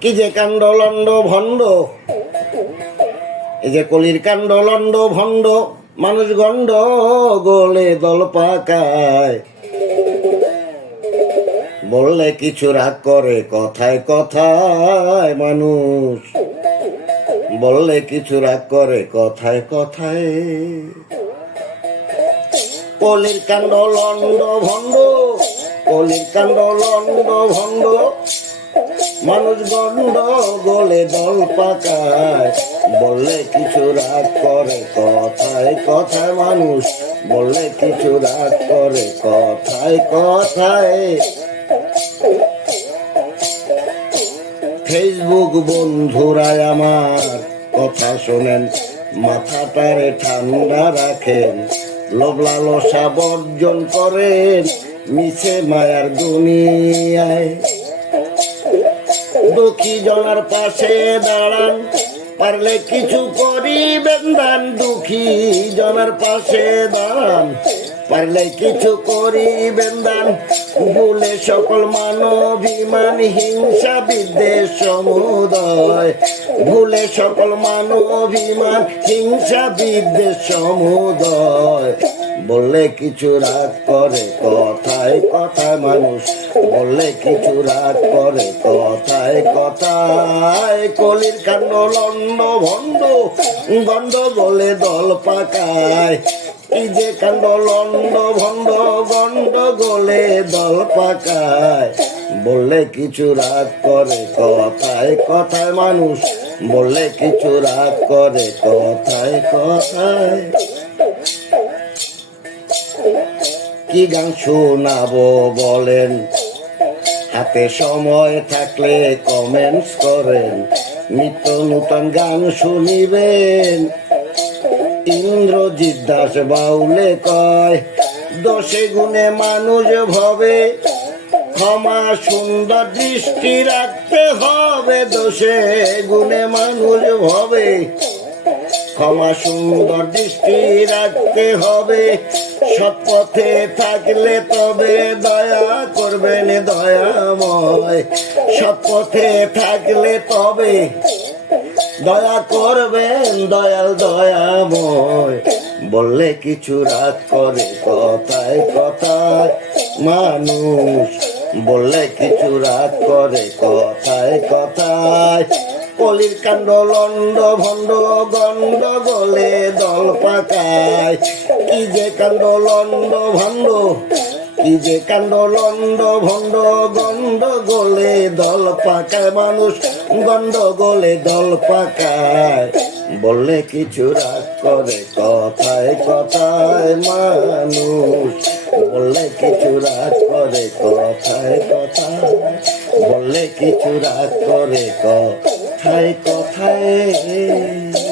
কি যে কাণ্ড লণ্ড ভণ্ড? এই যে কলির কাণ্ড লণ্ড ভণ্ড, মানুষ গণ্ড গোলে দল পাকায়। বললে কিছু রাগ করে, কথায় কথায় মানুষ। বললে কিছু রাগ করে, কথায় কথায়। কলির কাণ্ড লণ্ড ভণ্ড, কলির কাণ্ড লণ্ড ভণ্ড মানুষ গন্ড গলে দল পাকায়, বললে কিছু রাগ করে, কথায় কথায় মানুষ, বললে কিছু রাগ করে, কথায় কথায়। ফেসবুক বন্ধুরাই আমার, কথা শোনেন মাথাটারে ঠান্ডা রাখেন লোভ লালসা বর্জন করেন, মিছে মায়ার দুনিয়ায়। দুঃখী জনার পাশে দাঁড়ান পারলে কিছু করিবেন দান। দুঃখী জনার পাশে দাঁড়ান পারলে কিছু করিবেন দান। সকল মানবিমান হিংসা বিদ্বেষ সমুদয়। ভুলে সকল মানবিমান হিংসা বিদ্বেষ সমুদয়। বললে কিছু রাগ করে কথায় কথায় মানুষ। বললে কিছু রাগ করে কথায় কথায় কলির কাণ্ড লন্ড ভণ্ড। গন্ড বলে দল পাকায়। কি যে কাণ্ড লন্ড ভণ্ড গন্ড গলে দল পাকায়। বললে কিছু রাগ করে, কথায় কথায় মানুষ। বললে কিছু রাগ করে, কথায় কথায়। কি গান শোনাবো বলেন? হাতে সময় থাকলে কমেন্টস করেন। নিত্য নূতন গান শুনিবেন। ইন্দ্রজিৎ দাস বাউলে কয় দোষে গুণে মানুষ ভবে, ক্ষমা সুন্দর দৃষ্টি রাখতে হবে দোষে গুণে মানুষ ভবে, ক্ষমা সুন্দর দৃষ্টি রাখতে হবে সৎ পথে থাকলে তবে দয়া করবেন দয়াময় সৎ পথে থাকলে তবে দয়া করবেন দয়াল দয়াময়। বললে কিছু রাত করে, কথায় কথায় মানুষ। বললে কিছু রাত করে, কথায় কথায় কলির কাণ্ড লন্ড ভণ্ড গন্ড গলে দল পাকায়। কি যে কাণ্ড লন্ড ভণ্ড কি যে কাণ্ড লন্ড ভণ্ড গন্ড গলে দল পাকায় মানুষ গন্ড গলে দল পাকায়। বললে কিছু রাগ করে, কথায় কথায় মানুষ। বললে কিছু রাগ করে, কথায় কথায়, বললে কিছু রাগ করে, কথায় কথায়।